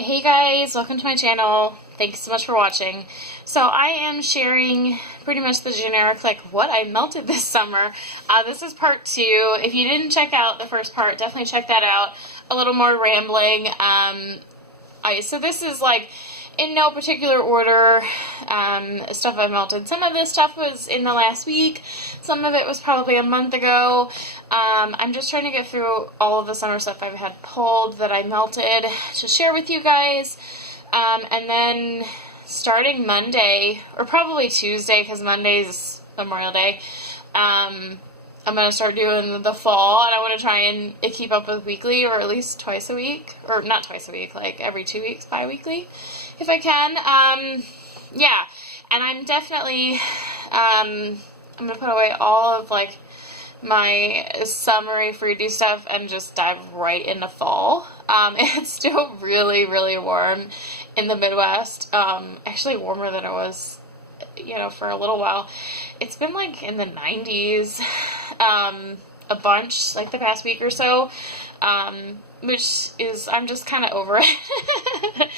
Hey guys, welcome to my channel. Thanks so much for watching. So I am sharing pretty much the generic what I melted this summer. This is part 2. If you didn't check out the first part, definitely check that out. A little more rambling. So this is in no particular order, stuff I've melted. Some of this stuff was in the last week. Some of it was probably a month ago. I'm just trying to get through all of the summer stuff I've had pulled that I melted to share with you guys. And then starting Monday, or probably Tuesday, because Monday's Memorial Day, I'm going to start doing the fall, and I want to try and keep up with weekly, or at least twice a week, or not twice a week, like every 2 weeks, bi-weekly, if I can. Yeah, and I'm definitely, I'm going to put away all of, my summery fruity stuff and just dive right into fall. It's still really, really warm in the Midwest, actually warmer than it was for a little while. It's been in the 90s, a bunch, the past week or so, which is, I'm just kind of over it.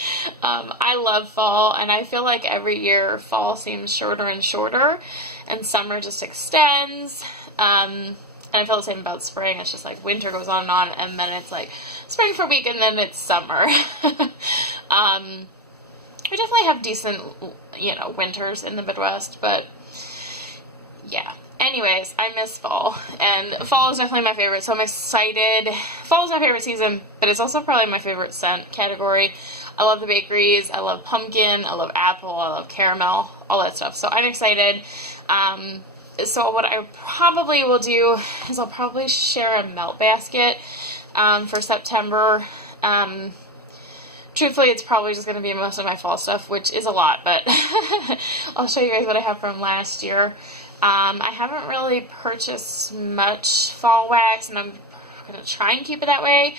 I love fall, and I feel like every year fall seems shorter and shorter, and summer just extends, and I feel the same about spring. It's just winter goes on, and then it's spring for a week, and then it's summer. We definitely have decent, winters in the Midwest, but yeah. Anyways, I miss fall, and fall is definitely my favorite, so I'm excited. Fall is my favorite season, but it's also probably my favorite scent category. I love the bakeries, I love pumpkin, I love apple, I love caramel, all that stuff, so I'm excited. So what I probably will do is I'll probably share a melt basket for September. Truthfully, it's probably just going to be most of my fall stuff, which is a lot, but I'll show you guys what I have from last year. I haven't really purchased much fall wax, and I'm going to try and keep it that way.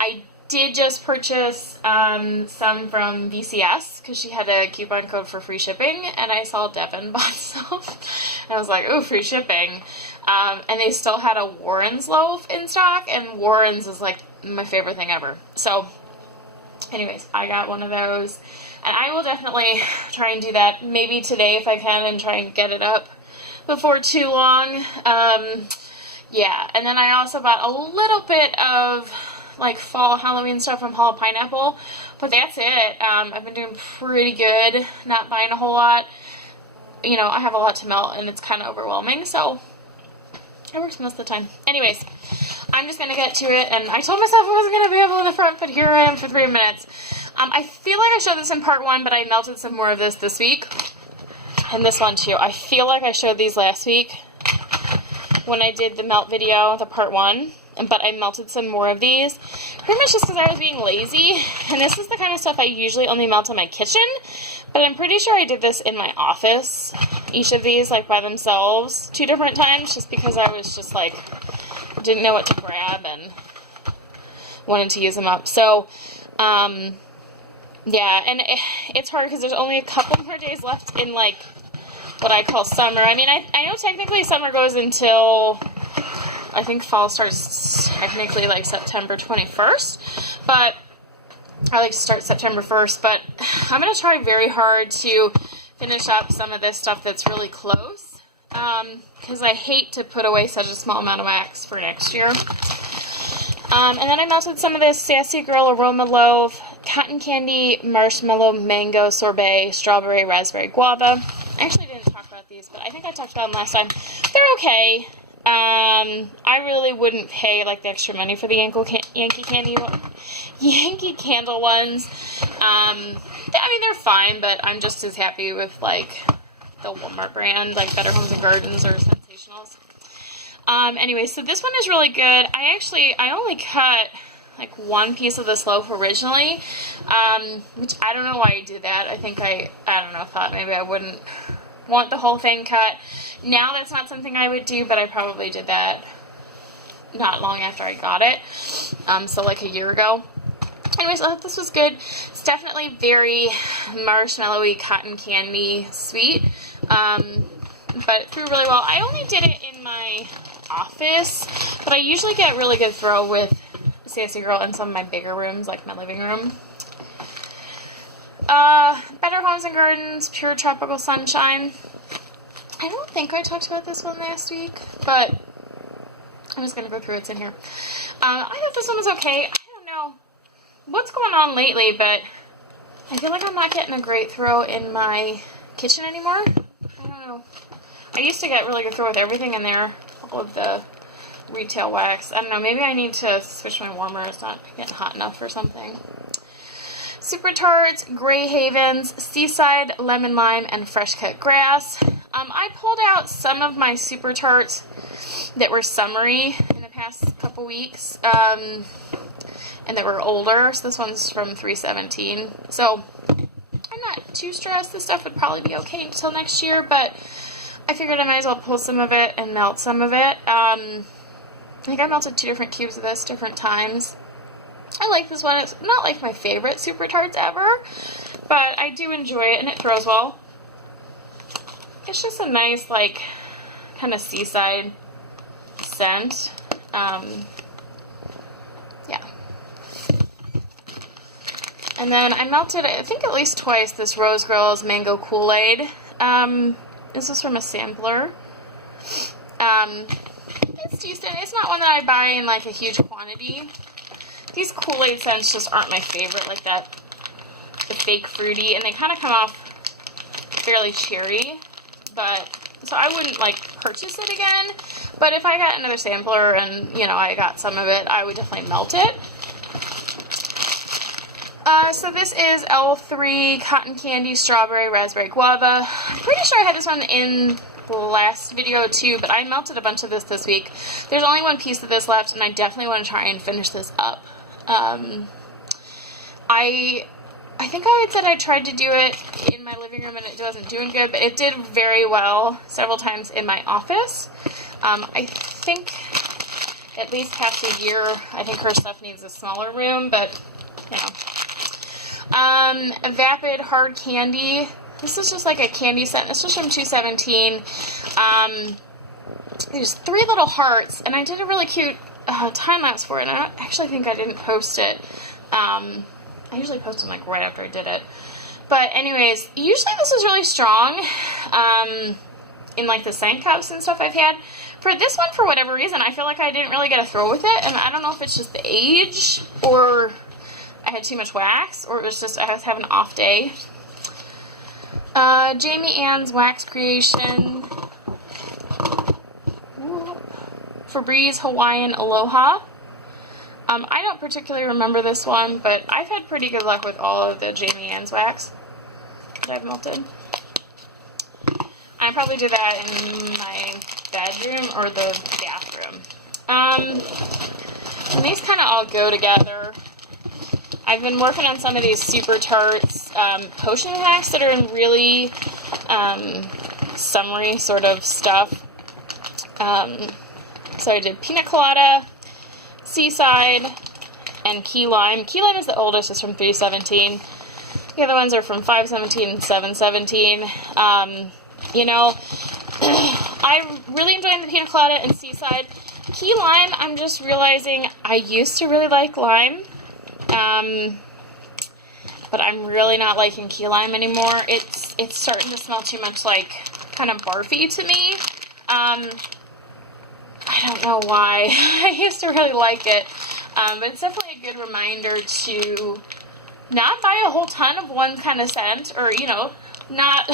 I did just purchase some from VCS, because she had a coupon code for free shipping, and I saw Devin bought some, and I was like, ooh, free shipping. And they still had a Warren's loaf in stock, and Warren's is my favorite thing ever. So anyways, I got one of those, and I will definitely try and do that maybe today if I can, and try and get it up before too long. Yeah, and then I also bought a little bit of fall Halloween stuff from Hollow Pineapple, but that's it. I've been doing pretty good, not buying a whole lot. I have a lot to melt, and it's kind of overwhelming, so it works most of the time. Anyways, I'm just going to get to it, and I told myself I wasn't going to be able in the front, but here I am for 3 minutes. I feel like I showed this in part 1, but I melted some more of this week, and this one too. I feel like I showed these last week when I did the melt video, the part 1, but I melted some more of these, pretty much just because I was being lazy, and this is the kind of stuff I usually only melt in my kitchen, but I'm pretty sure I did this in my office, each of these, by themselves, 2 different times, just because I was just, didn't know what to grab and wanted to use them up. So, yeah, and it's hard because there's only a couple more days left in, what I call summer. I mean, I know technically summer goes until, I think fall starts technically, September 21st, but I like to start September 1st, but I'm going to try very hard to finish up some of this stuff that's really close, because I hate to put away such a small amount of wax for next year. And then I melted some of this Sassy Girl Aroma Loaf, Cotton Candy, Marshmallow, Mango, Sorbet, Strawberry, Raspberry, Guava. I actually didn't talk about these, but I think I talked about them last time. They're okay. I really wouldn't pay, the extra money for the Yankee Candle ones. I mean, they're fine, but I'm just as happy with, the Walmart brand, Better Homes and Gardens or Sensationals. Anyway, so this one is really good. I only cut, one piece of this loaf originally, which I don't know why I did that. I think I don't know, thought maybe I wouldn't want the whole thing cut. Now that's not something I would do, but I probably did that not long after I got it, so a year ago. Anyways, I thought this was good. It's definitely very marshmallowy, cotton candy sweet, but it threw really well. I only did it in my office, but I usually get really good throw with Sassy Girl in some of my bigger rooms, like my living room. Better Homes and Gardens Pure Tropical Sunshine. I don't think I talked about this one last week, but I'm just going to go through what's in here. I thought this one was okay. I don't know what's going on lately, but I feel like I'm not getting a great throw in my kitchen anymore. I don't know. I used to get really good throw with everything in there, all of the retail wax. I don't know, maybe I need to switch my warmer. It's not getting hot enough or something. Super Tarts, Grey Havens, Seaside, Lemon Lime, and Fresh Cut Grass. I pulled out some of my Super Tarts that were summery in the past couple weeks, and that were older. So this one's from 317. So I'm not too stressed. This stuff would probably be okay until next year, but I figured I might as well pull some of it and melt some of it. I think I melted 2 different cubes of this different times. I like this one. It's not like my favorite Super Tarts ever, but I do enjoy it and it throws well. It's just a nice, like, kind of seaside scent. Yeah. And then I melted, I think at least twice, this Rose Girls Mango Kool-Aid. This is from a sampler. It's decent. It's not one that I buy in like a huge quantity. These Kool-Aid scents just aren't my favorite, like that, the fake fruity, and they kind of come off fairly cherry, but, so I wouldn't like purchase it again, but if I got another sampler and, you know, I got some of it, I would definitely melt it. So this is L3 Cotton Candy Strawberry Raspberry Guava. I'm pretty sure I had this one in the last video too, but I melted a bunch of this week. There's only one piece of this left, and I definitely want to try and finish this up. I think I had said I tried to do it in my living room and it wasn't doing good, but it did very well several times in my office. I think at least past a year, I think her stuff needs a smaller room, but, you know. Vapid Hard Candy. This is just like a candy scent. This is from 217. There's 3 little hearts, and I did a really cute time-lapse for it, and I actually think I didn't post it. I usually post them like right after I did it. But anyways, usually this is really strong in like the scent cups and stuff I've had. For this one, for whatever reason, I feel like I didn't really get a throw with it, and I don't know if it's just the age, or I had too much wax, or it was just I was having an off day. Jamie Ann's Wax Creation. Febreze Hawaiian Aloha. I don't particularly remember this one, but I've had pretty good luck with all of the Jamie Ann's wax that I've melted. I probably did that in my bedroom or the bathroom. And these kind of all go together. I've been working on some of these Super Tarts potion packs that are in really summery sort of stuff. So I did Pina Colada, Seaside, and Key Lime. Key Lime is the oldest, it's from 317. The other ones are from 517 and 717. You know, I'm really enjoying the Pina Colada and Seaside. Key Lime, I'm just realizing I used to really like lime. But I'm really not liking key lime anymore. It's starting to smell too much like kind of barfy to me. I don't know why. I used to really like it. But it's definitely a good reminder to not buy a whole ton of one kind of scent, or, you know, not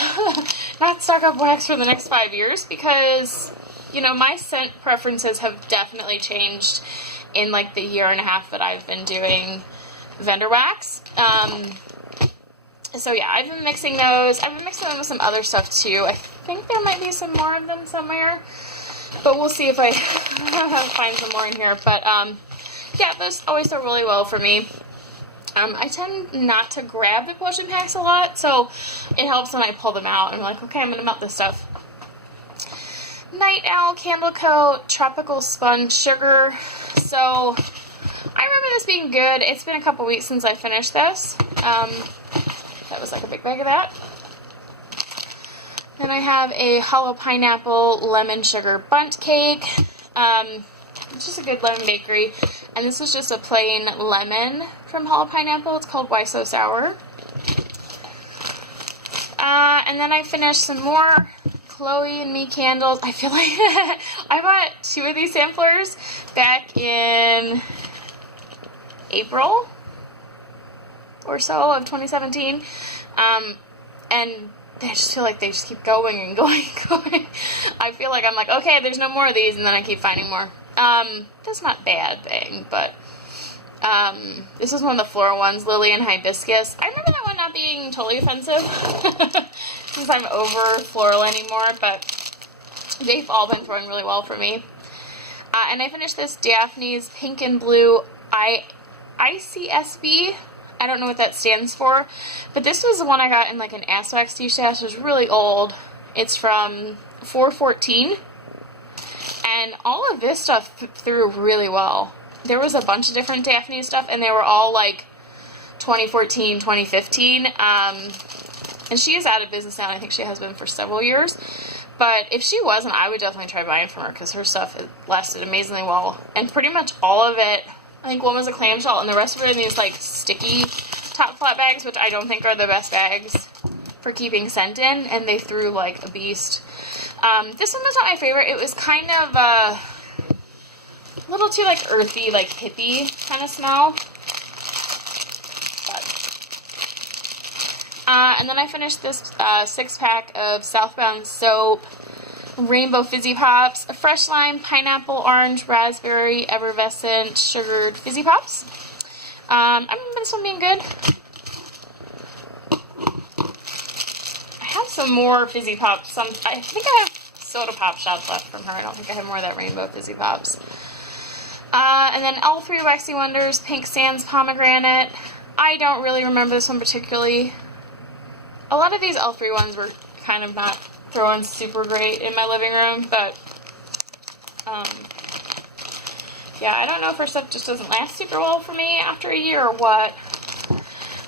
stock up wax for the next 5 years, because, you know, my scent preferences have definitely changed in like the year and a half that I've been doing vendor wax. So yeah, I've been mixing those. I've been mixing them with some other stuff too. I think there might be some more of them somewhere, but we'll see if I find some more in here. But yeah, those always throw really well for me. I tend not to grab the potion packs a lot, so it helps when I pull them out. I'm like, okay, I'm gonna melt this stuff. Night Owl Candle Coat Tropical Sponge Sugar. So I remember this being good. It's been a couple weeks since I finished this. That was like a big bag of that. Then I have a Hollow Pineapple Lemon Sugar Bundt Cake. It's just a good lemon bakery. And this was just a plain lemon from Hollow Pineapple. It's called Why So Sour. And then I finished some more Chloe and Me candles. I feel like I bought 2 of these samplers back in April or so of 2017. And I just feel like they just keep going and going and going. I feel like I'm like, okay, there's no more of these, and then I keep finding more. That's not a bad thing, but this is one of the floral ones, Lily and Hibiscus. I remember that one not being totally offensive since I'm over floral anymore, but they've all been throwing really well for me. And I finished this Daphne's Pink and Blue ICSB. I don't know what that stands for, but this was the one I got in like an Ass Wax tea stash. It was really old. It's from 414, and all of this stuff threw really well. There was a bunch of different Daphne stuff, and they were all like 2014, 2015, and she is out of business now. I think she has been for several years, but if she wasn't, I would definitely try buying from her, because her stuff lasted amazingly well, and pretty much all of it, I think one was a clamshell, and the rest of it in these like sticky top flat bags, which I don't think are the best bags for keeping scent in, and they threw like a beast. This one was not my favorite. It was kind of a little too like earthy, like hippie kind of smell. And then I finished this 6-pack of Southbound Soap Rainbow Fizzy Pops, a fresh lime, pineapple, orange, raspberry, effervescent, sugared Fizzy Pops. I remember this one being good. I have some more Fizzy Pops. I think I have Soda Pop shots left from her. I don't think I have more of that Rainbow Fizzy Pops. And then L3 Waxy Wonders Pink Sands Pomegranate. I don't really remember this one particularly. A lot of these L3 ones were kind of not throwing super great in my living room, but yeah, I don't know if her stuff just doesn't last super well for me after a year or what.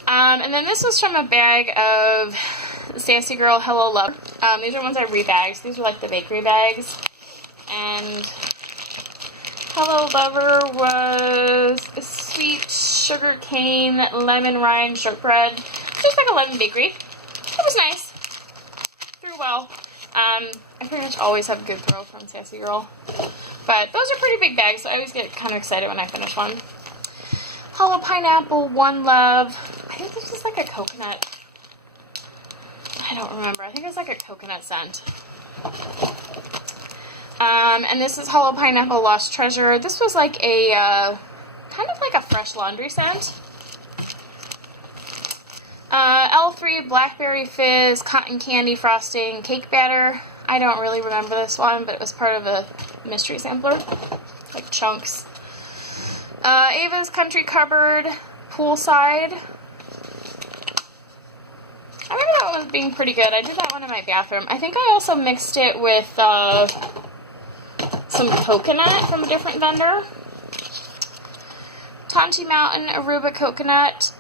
And then this was from a bag of Sassy Girl Hello Love. These are ones I rebagged. These are like the bakery bags. And Hello Lover was a sweet sugar cane lemon rind shortbread. Just like a lemon bakery. It was nice. Threw well. I pretty much always have a good throw from Sassy Girl. But those are pretty big bags, so I always get kind of excited when I finish one. Hollow Pineapple, One Love. I think this is like a coconut. I don't remember. I think it's like a coconut scent. And this is Hollow Pineapple Lost Treasure. This was like a, kind of like a fresh laundry scent. L3 Blackberry Fizz, Cotton Candy Frosting, Cake Batter. I don't really remember this one, but it was part of a mystery sampler. Like chunks. Ava's Country Cupboard, Poolside. I remember that one was being pretty good. I did that one in my bathroom. I think I also mixed it with some coconut from a different vendor. Tonchi Mountain Aruba Coconut.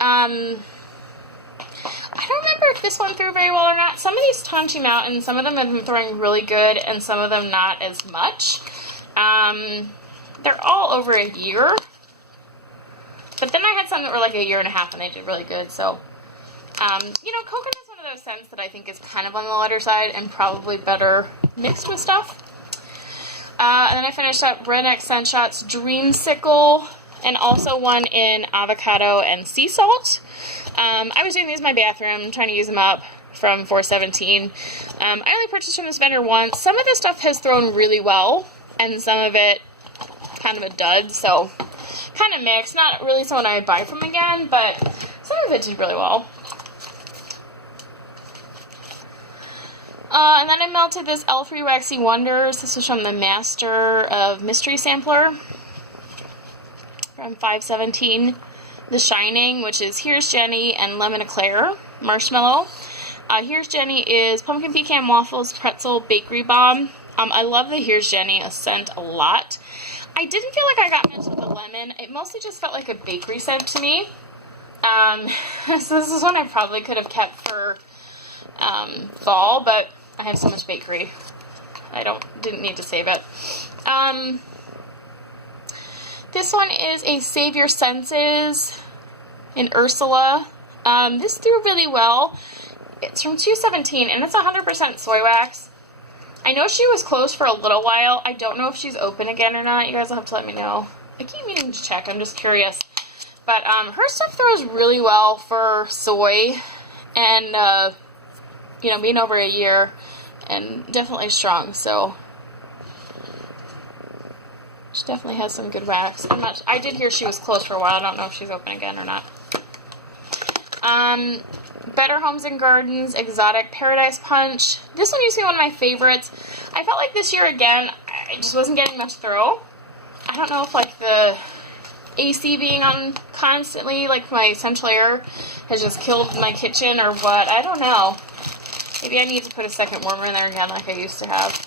I don't remember if this one threw very well or not. Some of these Tonchi Mountains, some of them have been throwing really good, and some of them not as much. They're all over a year. But then I had some that were like a year and a half, and they did really good. So, you know, coconut's one of those scents that I think is kind of on the lighter side and probably better mixed with stuff. And then I finished up Redneck Scent Shots Dreamsicle, and also one in avocado and sea salt. I was doing these in my bathroom, trying to use them up from 417. I only purchased from this vendor once. Some of this stuff has thrown really well, and some of it kind of a dud, so kind of mixed. Not really someone I would buy from again, but some of it did really well. And then I melted this L3 Waxy Wonders. This was from the Master of Mystery Sampler from 517. The Shining, which is Here's Jenny and Lemon Eclair Marshmallow. Here's Jenny is Pumpkin Pecan Waffles Pretzel Bakery Bomb. I love the Here's Jenny scent a lot. I didn't feel like I got much with the lemon. It mostly just felt like a bakery scent to me. So this is one I probably could have kept for fall, but I have so much bakery. Didn't need to save it. This one is a Save Your Senses in Ursula. This threw really well. It's from 217, and it's 100% soy wax. I know she was closed for a little while. I don't know if she's open again or not. You guys will have to let me know. I keep meaning to check. I'm just curious. But her stuff throws really well for soy, and you know, being over a year, and definitely strong. So she definitely has some good wax. I did hear she was closed for a while. I don't know if she's open again or not. Better Homes and Gardens Exotic Paradise Punch. This one used to be one of my favorites. I felt like this year again, I just wasn't getting much throw. I don't know if like the AC being on constantly, like my central air has just killed my kitchen or what. I don't know. Maybe I need to put a second warmer in there again like I used to have.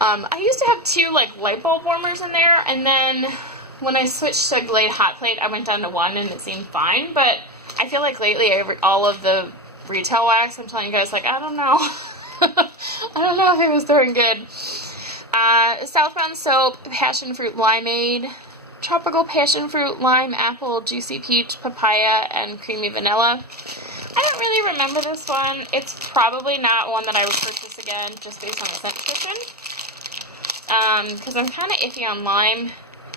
I used to have 2 like light bulb warmers in there, and then when I switched to Glade Hot Plate, I went down to 1 and it seemed fine, but I feel like lately all of the retail wax, I'm telling you guys, like, I don't know. I don't know if it was throwing good. Southbound Soap, Passion Fruit Limeade, Tropical Passion Fruit, Lime, Apple, Juicy Peach, Papaya, and Creamy Vanilla. I don't really remember this one. It's probably not one that I would purchase again just based on the scent description. Because I'm kind of iffy on lime,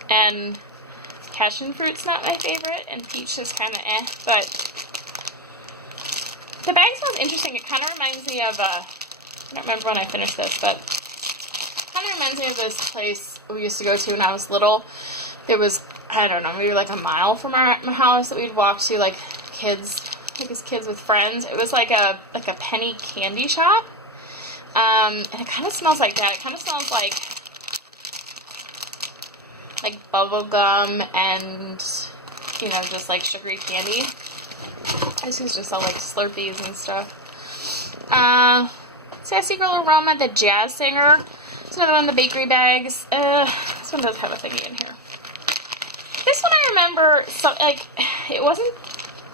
and passion fruit's not my favorite, and peach is kind of but the bag smells interesting. It kind of reminds me of, I don't remember when I finished this, but kind of reminds me of this place we used to go to when I was little. It was, I don't know, maybe like a mile from my house that we'd walk to, like kids with friends. It was like a penny candy shop, and it kind of smells like that. It kind of smells like bubble gum and, you know, just like sugary candy. I used to just sell like Slurpees and stuff. Sassy Girl Aroma, the Jazz Singer. It's another one of the bakery bags. This one does have a thingy in here. This one I remember, it wasn't,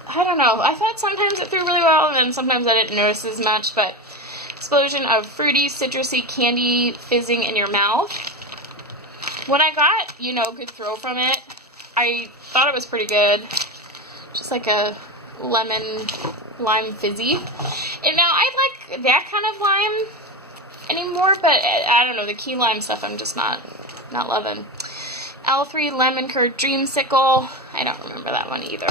I don't know, I thought sometimes it threw really well, and then sometimes I didn't notice as much, but explosion of fruity, citrusy candy fizzing in your mouth. When I got, you know, good throw from it, I thought it was pretty good. Just like a lemon lime fizzy. And now I like that kind of lime anymore, but I don't know, the key lime stuff I'm just not loving. L3 Lemon Curd Dreamsicle. I don't remember that one either.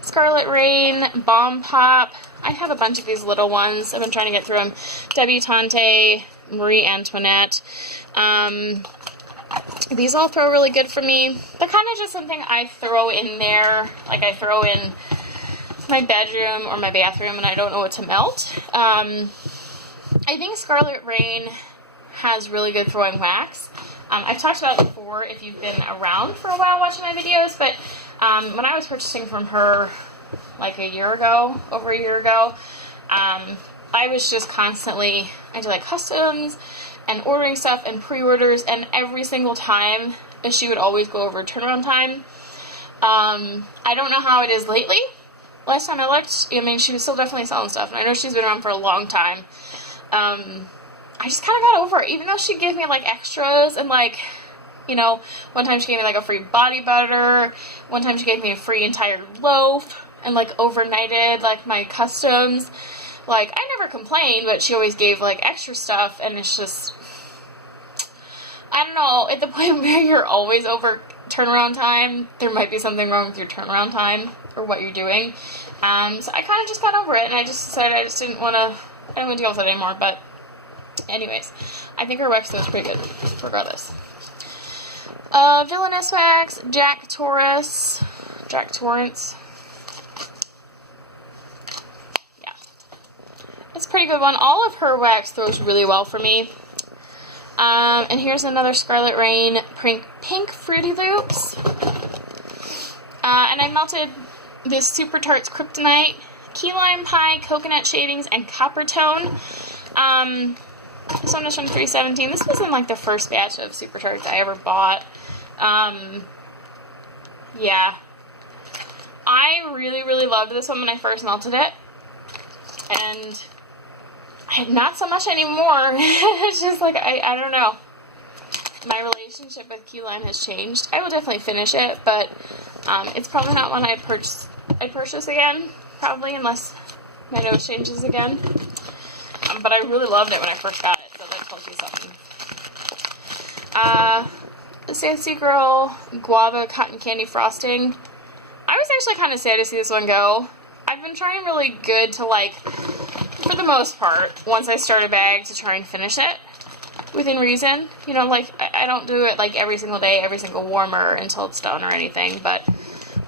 Scarlet Rain Bomb Pop. I have a bunch of these little ones. I've been trying to get through them. Debutante, Marie Antoinette. These all throw really good for me. They're kind of just something I throw in there, like I throw in my bedroom or my bathroom, and I don't know what to melt. I think Scarlet Rain has really good throwing wax. I've talked about it before if you've been around for a while watching my videos, but when I was purchasing from her like over a year ago, I was just constantly, I did like customs and ordering stuff and pre-orders, and every single time she would always go over turnaround time. I don't know how it is lately. Last time I looked, I mean, she was still definitely selling stuff, and I know she's been around for a long time. I just kind of got over it, even though she gave me like extras, and like, you know, one time she gave me like a free body butter, one time she gave me a free entire loaf, and like overnighted like my customs. Like, I never complained, but she always gave like extra stuff, and it's just, I don't know, at the point where you're always over turnaround time, there might be something wrong with your turnaround time or what you're doing. So I kind of just got over it, and I just decided I didn't want to deal with it anymore. But anyways, I think her wax though is pretty good, regardless. Villainous Wax, Jack Torrance. Yeah. It's a pretty good one. All of her wax throws really well for me. And here's another Scarlet Rain Pink Fruity Loops. And I melted this Super Tarts Kryptonite, Key Lime Pie, Coconut Shavings, and Copper Tone. This one is from 317. This was in like the first batch of Super Tarts I ever bought. Yeah. I really, really loved this one when I first melted it. And not so much anymore. It's just like, I don't know. My relationship with key lime has changed. I will definitely finish it, but It's probably not one I'd purchase again, probably, unless my nose changes again. But I really loved it when I first got it, so that tells you something. Sassy Girl Guava Cotton Candy Frosting. I was actually kind of sad to see this one go. I've been trying really good to, like, for the most part, once I start a bag, to try and finish it within reason. You know, like, I don't do it, like, every single day, every single warmer until it's done or anything, but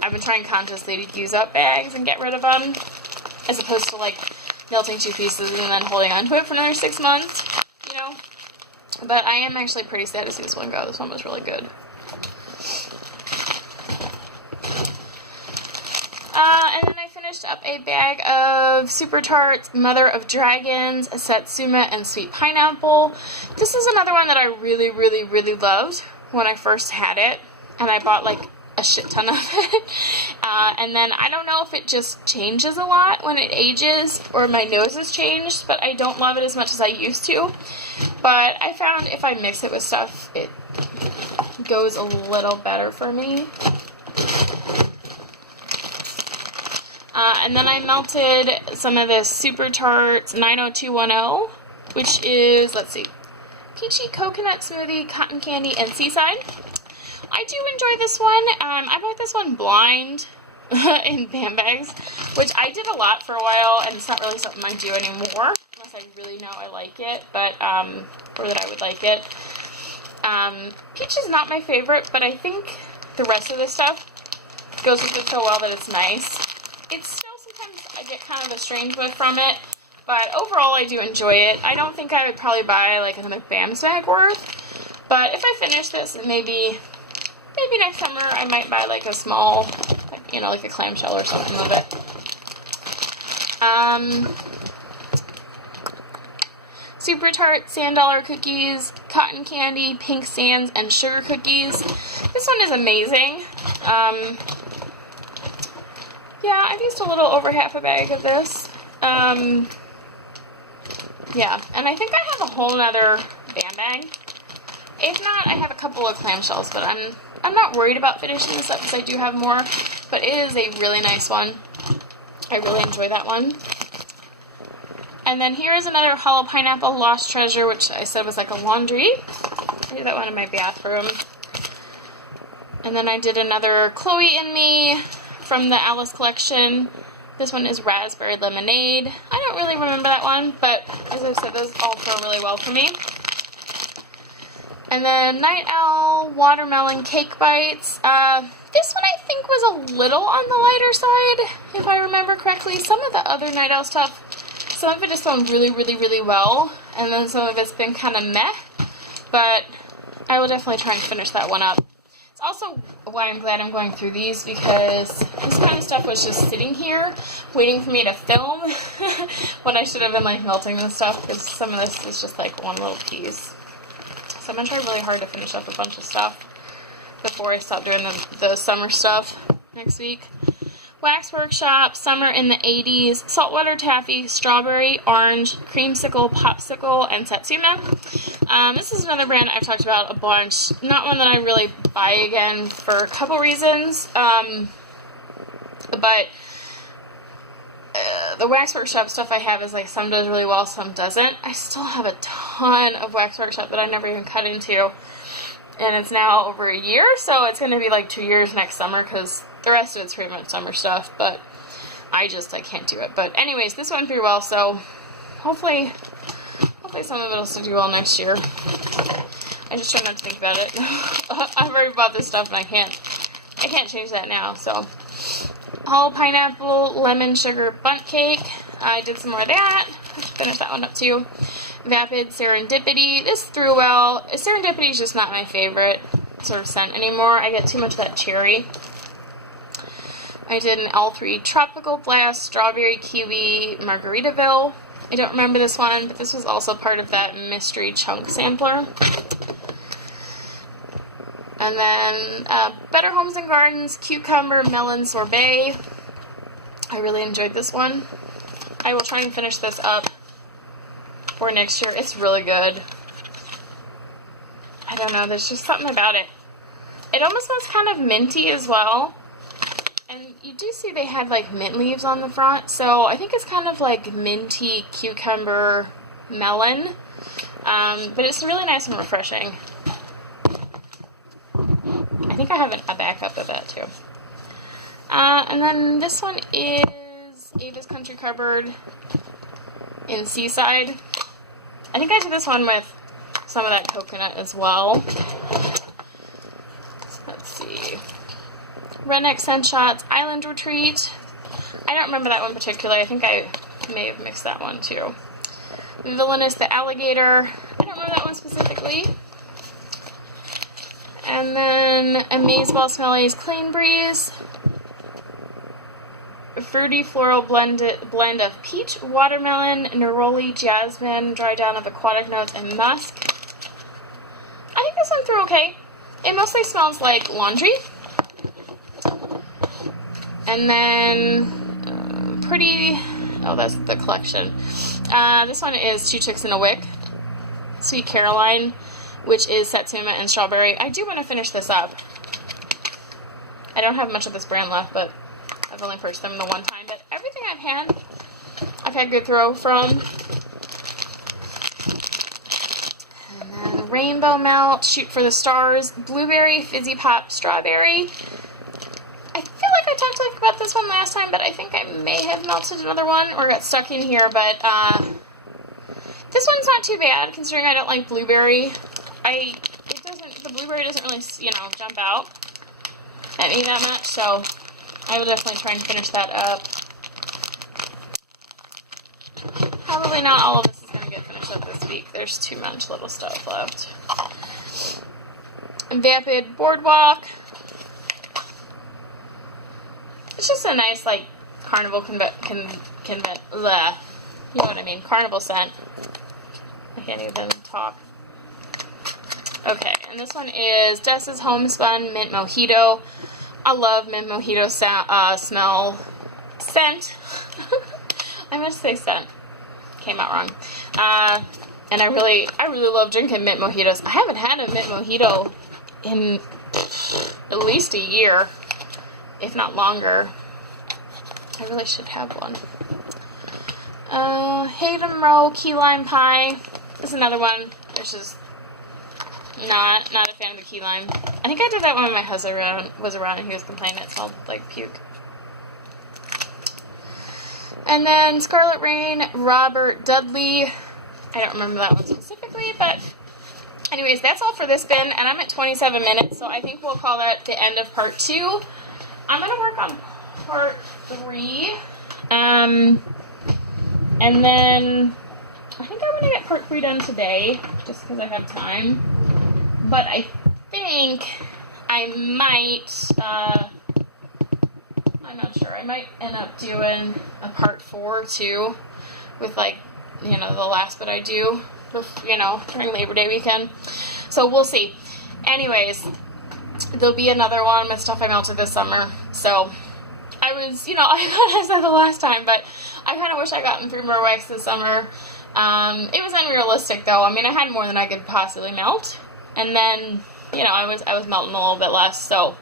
I've been trying consciously to use up bags and get rid of them, as opposed to, like, melting 2 pieces and then holding on to it for another 6 months, you know? But I am actually pretty sad to see this one go. This one was really good. And then I finished up a bag of Super Tarts Mother of Dragons, Satsuma, and Sweet Pineapple. This is another one that I really, really, really loved when I first had it, and I bought like a shit ton of it. And then I don't know if it just changes a lot when it ages, or my nose has changed, but I don't love it as much as I used to. But I found if I mix it with stuff, it goes a little better for me. And then I melted some of this Super Tarts 90210, which is, let's see, Peachy Coconut Smoothie, Cotton Candy, and Seaside. I do enjoy this one. I bought this one blind in BAM bags, which I did a lot for a while, and it's not really something I do anymore, unless I really know I like it, but, or that I would like it. Peach is not my favorite, but I think the rest of this stuff goes with it so well that it's nice. It's still sometimes I get kind of estranged with from it, but overall I do enjoy it. I don't think I would probably buy like another BAM bag worth, but if I finish this, maybe next summer I might buy like a small, like, you know, like a clamshell or something of it. Super Tart Sand Dollar Cookies, Cotton Candy, Pink Sands, and Sugar Cookies. This one is amazing. Yeah, I've used a little over half a bag of this. Yeah, and I think I have a whole nother BAM bag. If not, I have a couple of clamshells, but I'm not worried about finishing this up because I do have more. But it is a really nice one. I really enjoy that one. And then here is another Hollow Pineapple Lost Treasure, which I said was like a laundry. I did that one in my bathroom. And then I did another Chloe and Me from the Alice collection. This one is Raspberry Lemonade. I don't really remember that one, but as I said, those all go really well for me. And then Night Owl Watermelon Cake Bites. This one I think was a little on the lighter side, if I remember correctly. Some of the other Night Owl stuff, some of it has done really, really, really well, and then some of it's been kind of meh, but I will definitely try and finish that one up. It's also why I'm glad I'm going through these, because this kind of stuff was just sitting here waiting for me to film when I should have been like melting this stuff, because some of this is just like one little piece. So I'm going to try really hard to finish up a bunch of stuff before I stop doing the summer stuff next week. Wax Workshop, Summer in the 80s, Saltwater Taffy, Strawberry, Orange, Creamsicle, Popsicle, and Satsuma. This is another brand I've talked about a bunch. Not one that I really buy again for a couple reasons. But the Wax Workshop stuff I have is like some does really well, some doesn't. I still have a ton of Wax Workshop that I never even cut into. And it's now over a year, so it's going to be like 2 years next summer, because the rest of it's pretty much summer stuff, but I can't do it. But anyways, this went pretty well, so hopefully some of it will still do well next year. I just try not to think about it. I've already bought this stuff and I can't change that now, so. Hollow Pineapple Lemon Sugar Bundt Cake. I did some more of that. Finished that one up too. Vapid Serendipity. This threw well. Serendipity is just not my favorite sort of scent anymore. I get too much of that cherry. I did an L3 Tropical Blast Strawberry Kiwi Margaritaville. I don't remember this one, but this was also part of that mystery chunk sampler. And then Better Homes and Gardens Cucumber Melon Sorbet. I really enjoyed this one. I will try and finish this up for next year. It's really good. I don't know, there's just something about it. It almost smells kind of minty as well. And you do see they had like mint leaves on the front, so I think it's kind of like minty cucumber melon, but it's really nice and refreshing. I think I have a backup of that too. And then this one is Ava's Country Cupboard in Seaside. I think I did this one with some of that coconut as well. Let's see. Redneck Scent Shots, Island Retreat. I don't remember that one particularly. I think I may have mixed that one too. Villainous the Alligator. I don't remember that one specifically. And then Amazeball Smellies Clean Breeze. A fruity floral blend of peach, watermelon, neroli, jasmine, dry down of aquatic notes, and musk. I think this one threw okay. It mostly smells like laundry. And then, that's the collection. This one is Two Chicks in a Wick, Sweet Caroline, which is Satsuma and Strawberry. I do want to finish this up. I don't have much of this brand left, but I've only purchased them the one time. But everything I've had good throw from. And then Rainbow Melt, Shoot for the Stars, Blueberry, Fizzy Pop, Strawberry. I feel like I talked to you about this one last time, but I think I may have melted another one or got stuck in here, but this one's not too bad considering I don't like blueberry. The blueberry doesn't really, jump out at me that much, so I will definitely try and finish that up. Probably not all of this is going to get finished up this week. There's too much little stuff left. Vapid Boardwalk. It's just a nice, like, carnival you know what I mean, carnival scent. I can't even talk. Okay, and this one is Dessa's Homespun Mint Mojito. I love mint mojito scent. I meant to say scent. Came out wrong. And I really love drinking mint mojitos. I haven't had a mint mojito in at least a year, if not longer. I really should have one. Hayden Row Key Lime Pie. This is another one. This is not a fan of the key lime. I think I did that when my husband was around and he was complaining it smelled like puke. And then Scarlet Rain, Robert Dudley. I don't remember that one specifically, but anyways, that's all for this bin, and I'm at 27 minutes, so I think we'll call that the end of part 2. I'm going to work on part 3, and then I think I want to get part 3 done today, just because I have time, but I think I might, I'm not sure, I might end up doing a part 4 too, with like, the last bit I do, during Labor Day weekend, so we'll see. Anyways, there'll be another one with stuff I melted this summer, so I was, I said the last time, but I kind of wish I gotten through more wax this summer. It was unrealistic though. I mean, I had more than I could possibly melt, and then, I was melting a little bit less, so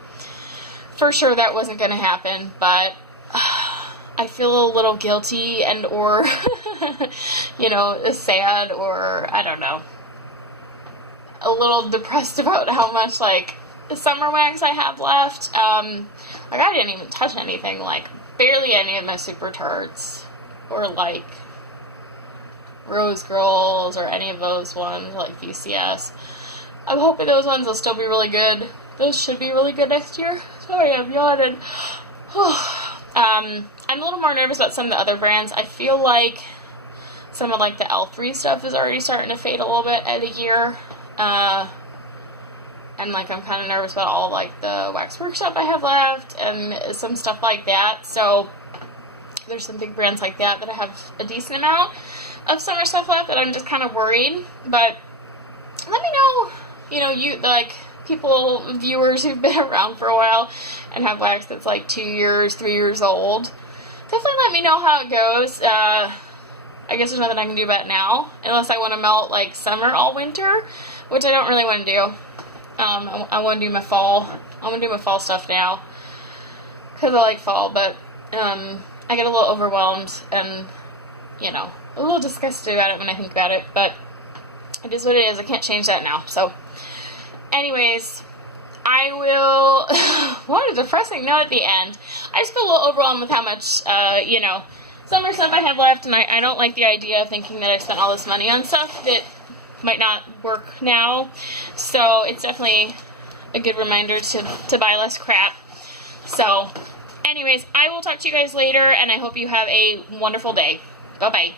for sure that wasn't going to happen, but I feel a little guilty and or, sad or, I don't know, a little depressed about how much, like, the summer wax I have left. I didn't even touch anything, like, barely any of my Super Tarts, or, like, Rose Girls, or any of those ones, like VCS. I'm hoping those ones will still be really good. Those should be really good next year. Sorry, I'm yawning. I'm a little more nervous about some of the other brands. I feel like some of, like, the L3 stuff is already starting to fade a little bit at a year. And, like, I'm kind of nervous about all, like, the Wax Workshop I have left and some stuff like that. So there's some big brands like that I have a decent amount of summer stuff left that I'm just kind of worried. But let me know, viewers who've been around for a while and have wax that's, like, 2 years, 3 years old. Definitely let me know how it goes. I guess there's nothing I can do about it now, unless I want to melt, like, summer all winter, which I don't really want to do. I want to do my fall. I want to do my fall stuff now, because I like fall, but I get a little overwhelmed and, you know, a little disgusted about it when I think about it, but it is what it is. I can't change that now. So, anyways, I will, what a depressing note at the end. I just feel a little overwhelmed with how much, you know, summer stuff I have left, and I don't like the idea of thinking that I spent all this money on stuff that might not work now. So it's definitely a good reminder to buy less crap. So anyways, I will talk to you guys later, and I hope you have a wonderful day. Bye-bye.